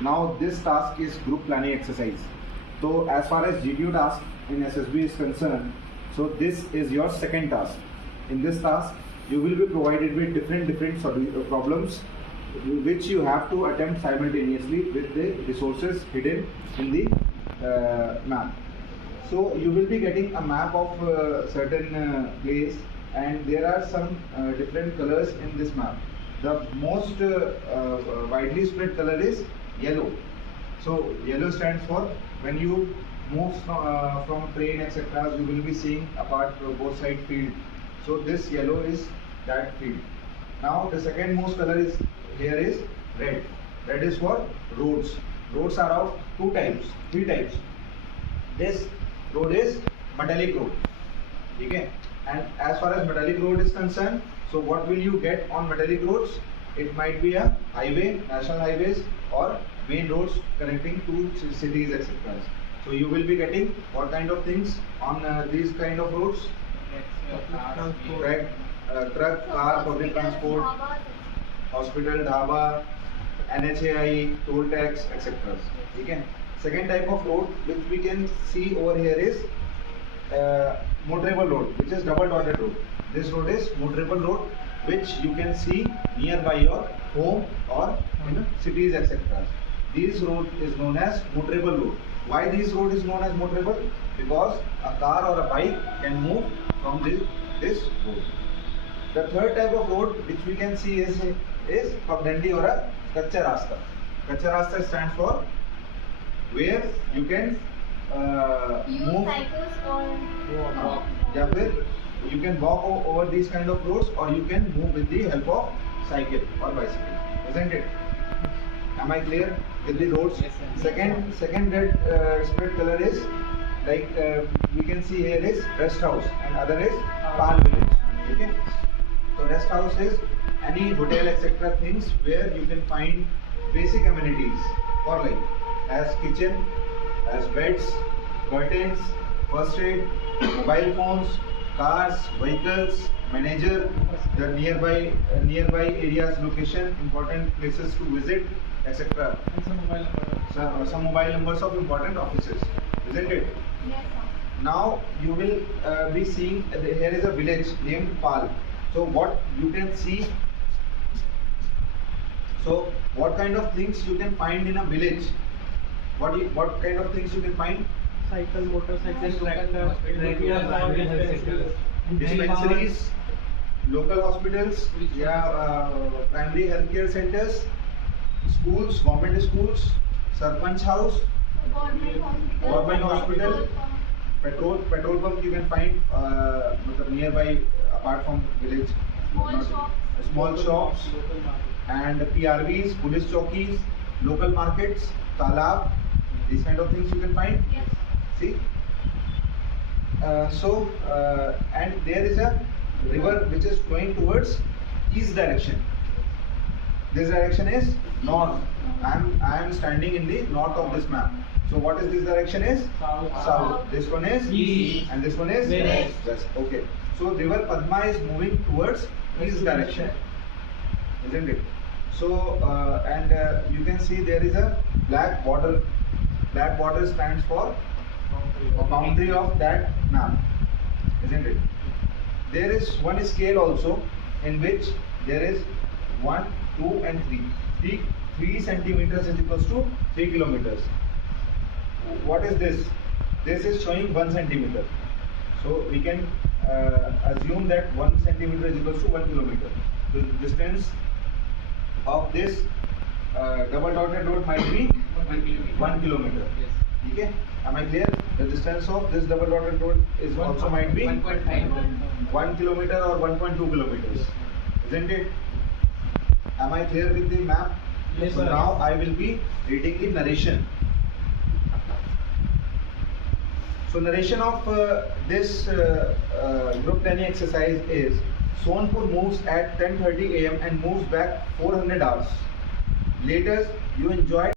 Now this task is group planning exercise. So as far as GPU task in SSB is concerned, so this is your second task. In this task, you will be provided with different problems which you have to attempt simultaneously with the resources hidden in the map. So you will be getting a map of certain place, and there are some different colors in this map. The most widely spread color is yellow. So yellow stands for when you move from train etc. you will be seeing apart both side field. So this yellow is that field. Now the second most color is here is red. Red is for roads. Roads are of three types. This road is metallic road. Okay? And as far as metallic road is concerned, so what will you get on metallic roads? It might be a highway, national highways, or main roads connecting to cities etc. So you will be getting what kind of things on these kind of roads? Truck, car, public transport, hospital, dhaba, NHAI, toll tax etc. Okay. Second type of road which we can see over here is motorable road, which is double dotted road. This road is motorable road, which you can see nearby your home or in cities etc. This road is known as motorable road. Why this road is known as motorable? Because a car or a bike can move from this road. The third type of road which we can see is pagdandi or a kacha rasta. Kacha rasta stands for where you can move cycles or या फिर you can walk over these kind of roads, or you can move with the help of cycle or bicycle, isn't it? Am I clear with the roads? Yes, sir. Second red spread color is like we can see here is rest house, and other is Pal village. Okay, so rest house is any hotel etc. things where you can find basic amenities for life, as kitchen, as beds, curtains, first aid, mobile phones, cars, vehicles, manager, the nearby areas, location, important places to visit, etc. And some mobile number. Some mobile numbers of important offices, isn't it? yes, sir. Now you will be seeing here is a village named Pal. So what you can see? So what kind of things you can find in a village? What kind of things you can find? Cycle, motorcycle, tractor, Dispensaries, local hospitals, primary healthcare centers, schools, government schools, sarpanch house, government hospital, petrol pump you can find nearby apart from village, small shops, and PRVs, police chowkis, local markets, talab, these kind of things you can find. Yes. See, and there is a river which is flowing towards east direction. This direction is north. I am standing in the north of this map. So what is this direction is? South. This one is East. and this one is West. Okay. So river Padma is moving towards east direction, isn't it? So and you can see there is a black border. Black border stands for boundary of that map, isn't it? There is one scale also in which there is 1, 2 and 3. 3 centimeters is equals to 3 kilometers. What is this? This is showing 1 centimeter. So we can assume that 1 centimeter is equals to 1 kilometer. The distance of this double dotted road might be 1 kilometer. Yes. Okay, am I clear? The distance of this double dotted road is also might be 1 kilometer or 1.2 kilometers, isn't it? Am I clear with the map? Yes, So sir. now I will be reading the narration. So narration of this group planning exercise is: Sonpur moves at 10:30 AM and moves back 400 hours. Later, you enjoy